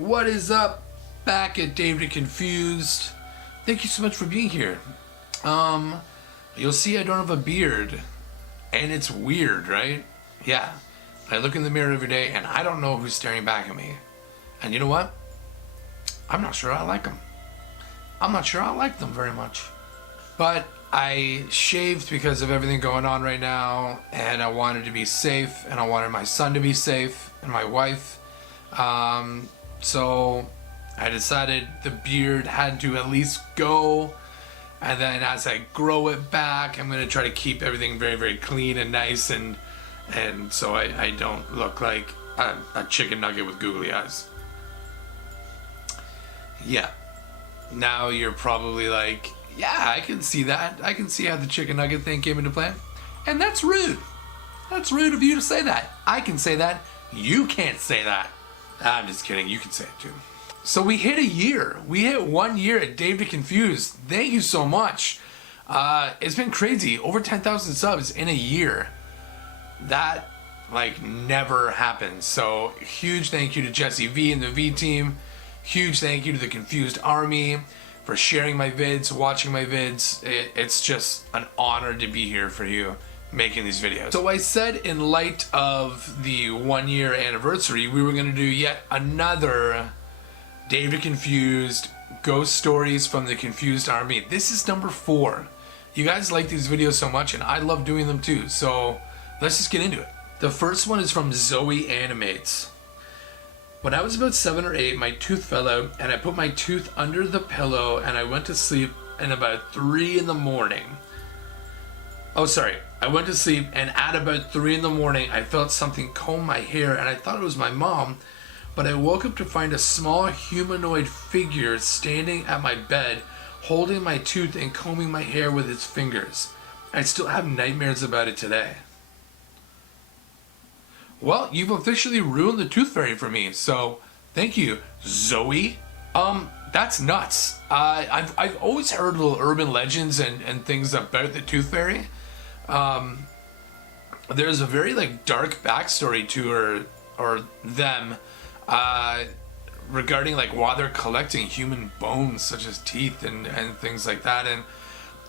What is up? Back at David Confused. Thank you so much for being here. You'll see I don't have a beard, and it's weird, right? Yeah, I look in the mirror every day, and I don't know who's staring back at me. And you know what? I'm not sure I like them. I'm not sure I like them very much. But I shaved because of everything going on right now, and I wanted to be safe, and I wanted my son to be safe, and my wife. So I decided the beard had to at least go, and then as I grow it back, I'm gonna try to keep everything very, very clean and nice, and so I don't look like a chicken nugget with googly eyes. Yeah. Now you're probably like, yeah, I can see that. I can see how the chicken nugget thing came into play. And that's rude. That's rude of you to say that. I can say that. You can't say that. I'm just kidding. You can say it too. So we hit a year. We hit 1 year at David Confused. Thank you so much. It's been crazy. Over 10,000 subs in a year. That never happens. So huge thank you to Jesse V and the V team. Huge thank you to the Confused Army for sharing my vids, watching my vids. It's just an honor to be here for you, making these videos. So I said in light of the 1 year anniversary, we were gonna do yet another David Confused Ghost Stories from the Confused Army. This is number 4. You guys like these videos so much, and I love doing them too, so let's just get into it. The first one is from Zoe Animates. When I was about 7 or 8, my tooth fell out, and I put my tooth under the pillow, and I went to sleep, and about 3 in the morning. I went to sleep, and at about 3 in the morning, I felt something comb my hair, and I thought it was my mom, but I woke up to find a small humanoid figure standing at my bed, holding my tooth and combing my hair with its fingers. I still have nightmares about it today. Well, you've officially ruined the Tooth Fairy for me, so thank you, Zoe. That's nuts. I've always heard little urban legends and things about the Tooth Fairy. There's a very dark backstory to her or them regarding why they're collecting human bones such as teeth and things like that, and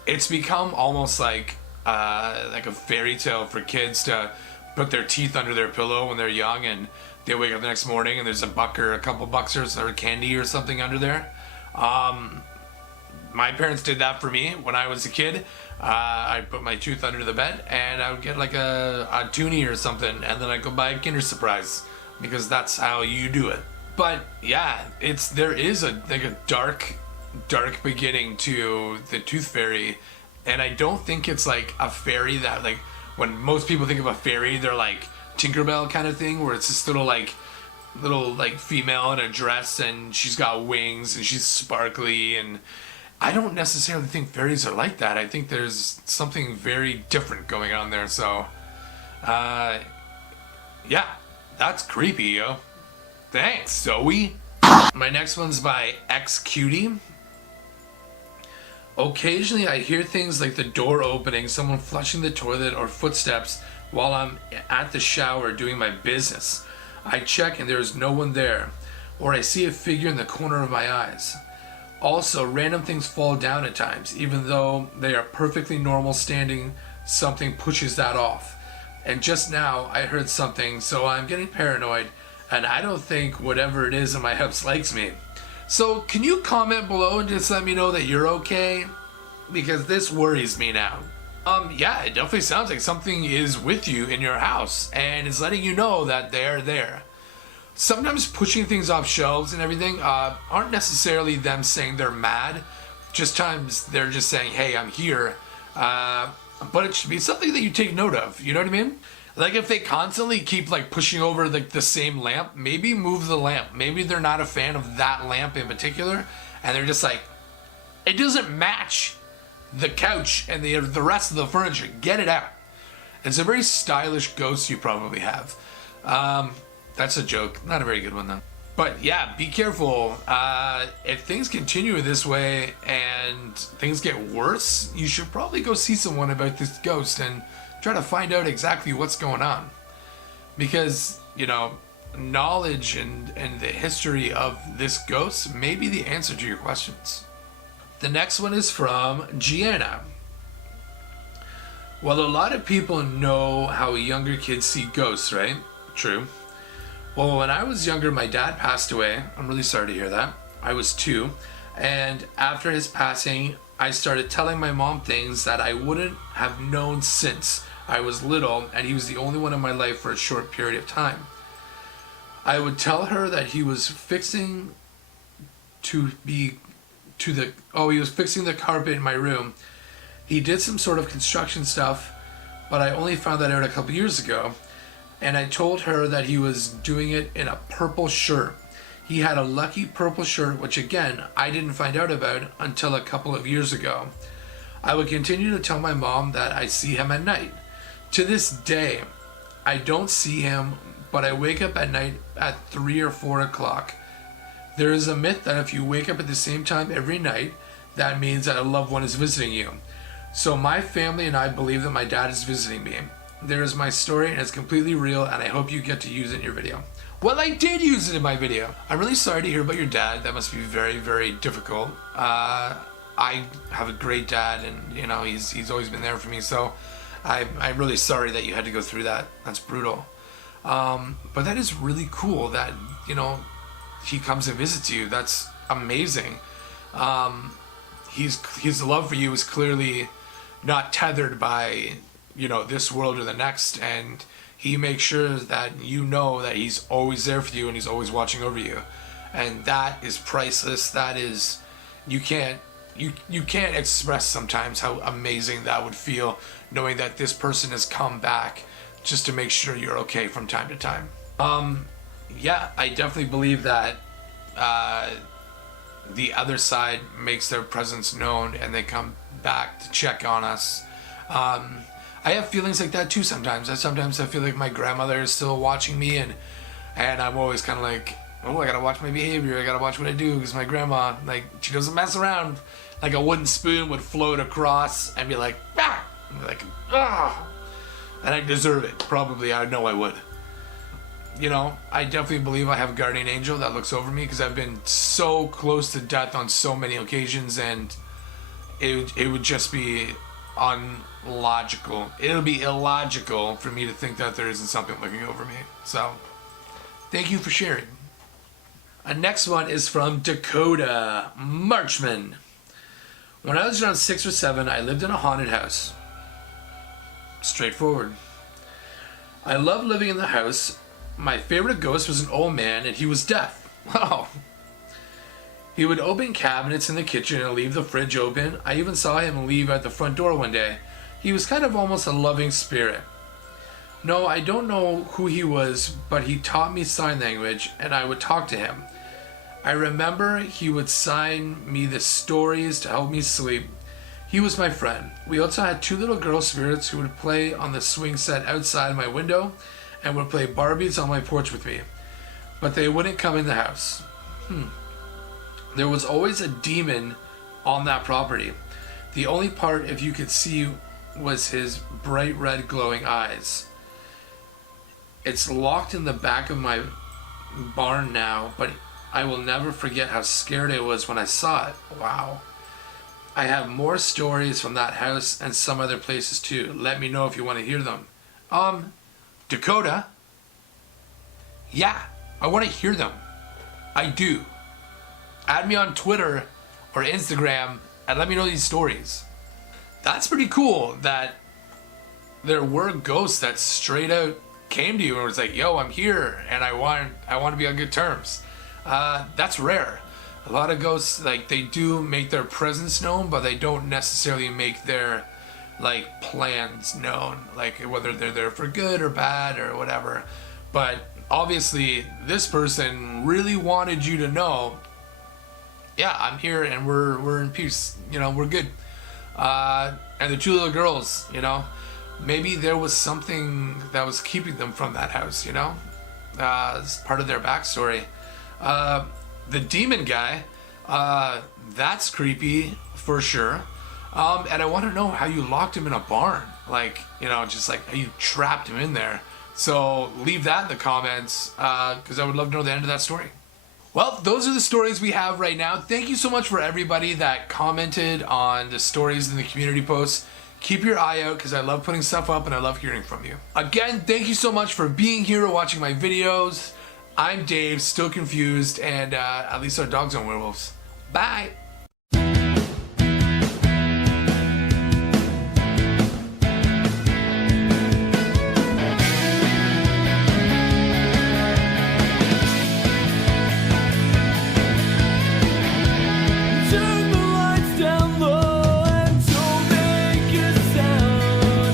it's become almost like a fairy tale for kids to put their teeth under their pillow when they're young, and they wake up the next morning and there's a buck or a couple bucks or candy or something under there. My parents did that for me when I was a kid. I'd put my tooth under the bed and I would get a toonie or something, and then I'd go buy a Kinder Surprise because that's how you do it. But yeah, there is a dark beginning to the Tooth Fairy, and I don't think it's a fairy that when most people think of a fairy, they're Tinkerbell kind of thing, where it's this little female in a dress and she's got wings and she's sparkly, and I don't necessarily think fairies are like that. I think there's something very different going on there. So yeah, that's creepy, yo. Thanks, Zoe. My next one's by XCutie. Occasionally I hear things like the door opening, someone flushing the toilet, or footsteps while I'm at the shower doing my business. I check and there is no one there, or I see a figure in the corner of my eyes. Also, random things fall down at times, even though they are perfectly normal standing, something pushes that off. And just now I heard something, so I'm getting paranoid, and I don't think whatever it is in my house likes me. So can you comment below and just let me know that you're okay? Because this worries me now. Yeah, it definitely sounds like something is with you in your house and is letting you know that they're there. Sometimes pushing things off shelves and everything aren't necessarily them saying they're mad. Just times they're just saying, hey, I'm here. But it should be something that you take note of. You know what I mean? If they constantly keep pushing over the same lamp, maybe move the lamp. Maybe they're not a fan of that lamp in particular, and they're just it doesn't match the couch and the rest of the furniture. Get it out. It's a very stylish ghost you probably have. That's a joke. Not a very good one though. But yeah, be careful. If things continue this way and things get worse, you should probably go see someone about this ghost and try to find out exactly what's going on. Because, you know, knowledge and the history of this ghost may be the answer to your questions. The next one is from Gianna. Well, a lot of people know how younger kids see ghosts, right? True. Well, when I was younger, my dad passed away. I'm really sorry to hear that. I was 2. And after his passing, I started telling my mom things that I wouldn't have known since I was little, and he was the only one in my life for a short period of time. I would tell her that he was fixing he was fixing the carpet in my room. He did some sort of construction stuff, but I only found that out a couple years ago. And I told her that he was doing it in a purple shirt. He had a lucky purple shirt, which again, I didn't find out about until a couple of years ago. I would continue to tell my mom that I see him at night. To this day, I don't see him, but I wake up at night at 3 or 4 o'clock. There is a myth that if you wake up at the same time every night, that means that a loved one is visiting you. So my family and I believe that my dad is visiting me. There is my story, and it's completely real, and I hope you get to use it in your video. Well, I did use it in my video. I'm really sorry to hear about your dad. That must be very, very difficult. I have a great dad, and you know he's always been there for me. So I'm really sorry that you had to go through that. That's brutal. But that is really cool that he comes and visits you. That's amazing. His love for you is clearly not tethered by this world or the next, and he makes sure that that he's always there for you and he's always watching over you, and that is priceless. That is, you can't express sometimes how amazing that would feel, knowing that this person has come back just to make sure you're okay from time to time. Yeah, I definitely believe that the other side makes their presence known and they come back to check on us. I have feelings like that too sometimes. Sometimes I feel like my grandmother is still watching me, and I'm always kind of like, oh, I gotta watch my behavior. I gotta watch what I do, because my grandma, she doesn't mess around. Like a wooden spoon would float across and be like, ah, and be like, ah, and I deserve it. Probably, I know I would. I definitely believe I have a guardian angel that looks over me, because I've been so close to death on so many occasions, and it would just be unlogical. It'll be illogical for me to think that there isn't something looking over me. So, thank you for sharing. Next one is from Dakota Marchman. When I was around 6 or 7, I lived in a haunted house. Straightforward. I loved living in the house. My favorite ghost was an old man, and he was deaf. Wow. He would open cabinets in the kitchen and leave the fridge open. I even saw him leave at the front door one day. He was kind of almost a loving spirit. No, I don't know who he was, but he taught me sign language, and I would talk to him. I remember he would sign me the stories to help me sleep. He was my friend. We also had 2 little girl spirits who would play on the swing set outside my window and would play Barbies on my porch with me. But they wouldn't come in the house. There was always a demon on that property. The only part, if you could see, was his bright red glowing eyes. It's locked in the back of my barn now, but I will never forget how scared I was when I saw it. Wow. I have more stories from that house and some other places too. Let me know if you want to hear them. Dakota? Yeah, I want to hear them. I do. Add me on Twitter or Instagram and let me know these stories. That's pretty cool that there were ghosts that straight out came to you and was like, yo, I'm here and I want to be on good terms. That's rare. A lot of ghosts, they do make their presence known, but they don't necessarily make their plans known, whether they're there for good or bad or whatever. But obviously this person really wanted you to know, yeah, I'm here and we're in peace, we're good. And the 2 little girls, maybe there was something that was keeping them from that house, as part of their backstory. The demon guy, that's creepy for sure. And I want to know how you locked him in a barn. Like, you know, just like how you trapped him in there. So leave that in the comments, because I would love to know the end of that story. Well, those are the stories we have right now. Thank you so much for everybody that commented on the stories in the community posts. Keep your eye out, because I love putting stuff up and I love hearing from you. Again, thank you so much for being here and watching my videos. I'm Dave, still confused, and at least our dogs aren't werewolves. Bye!